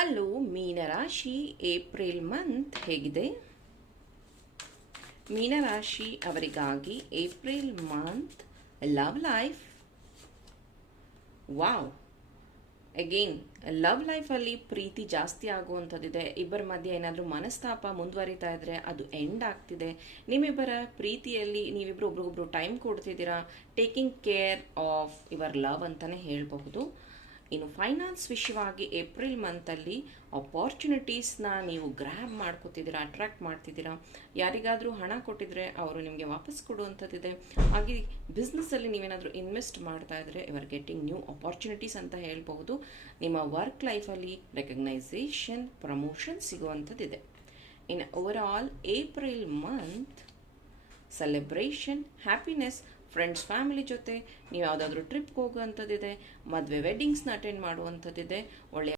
Hello ಮೀನರಾಶಿ, April month ಹೇಗಿದೆ? ಮೀನರಾಶಿ ಅವರಿಗಾಗಿ April month love life. Wow, again love ಲೈಫಲ್ಲಿ ಪ್ರೀತಿ ಜಾಸ್ತಿ ಆಗುವಂಥದ್ದಿದೆ. ಇಬ್ಬರ ಮಧ್ಯೆ ಏನಾದರೂ ಮನಸ್ತಾಪ ಮುಂದುವರಿತಾ ಇದ್ರೆ ಅದು ಎಂಡ್ ಆಗ್ತಿದೆ. ನಿಮ್ಮಿಬ್ಬರ ಪ್ರೀತಿಯಲ್ಲಿ ನೀವಿಬ್ಬರು ಒಬ್ರಿಗೊಬ್ರು ಟೈಮ್ ಕೊಡ್ತಿದ್ದೀರಾ. Taking care of your love ಅಂತಲೇ ಹೇಳಬಹುದು. ಇನ್ನು ಫೈನಾನ್ಸ್ ವಿಷಯವಾಗಿ ಏಪ್ರಿಲ್ ಮಂತಲ್ಲಿ ಅಪಾರ್ಚುನಿಟೀಸ್ನ ನೀವು ಗ್ರ್ಯಾಬ್ ಮಾಡ್ಕೋತಿದ್ದೀರಾ, ಅಟ್ರಾಕ್ಟ್ ಮಾಡ್ತಿದ್ದೀರಾ. ಯಾರಿಗಾದರೂ ಹಣ ಕೊಟ್ಟಿದ್ರೆ ಅವರು ನಿಮಗೆ ವಾಪಸ್ ಕೊಡುವಂಥದ್ದಿದೆ. ಹಾಗೆ ಬಿಸ್ನೆಸ್ಸಲ್ಲಿ ನೀವೇನಾದರೂ ಇನ್ವೆಸ್ಟ್ ಮಾಡ್ತಾ ಇದ್ರೆ you are getting new opportunities ಅಂತ ಹೇಳ್ಬಹುದು. ನಿಮ್ಮ ವರ್ಕ್ ಲೈಫಲ್ಲಿ ರೆಕಗ್ನೈಸೇಷನ್, ಪ್ರಮೋಷನ್ ಸಿಗುವಂಥದ್ದಿದೆ. In overall April month celebration, happiness, friends family ಜೊತೆ ನೀವು ಯಾವುದಾದ್ರೂ ಟ್ರಿಪ್ಗೆ ಹೋಗುವಂಥದ್ದಿದೆ, ಮದುವೆ ವೆಡ್ಡಿಂಗ್ಸ್ನ ಅಟೆಂಡ್ ಮಾಡುವಂಥದ್ದಿದೆ, ಒಳ್ಳೆಯ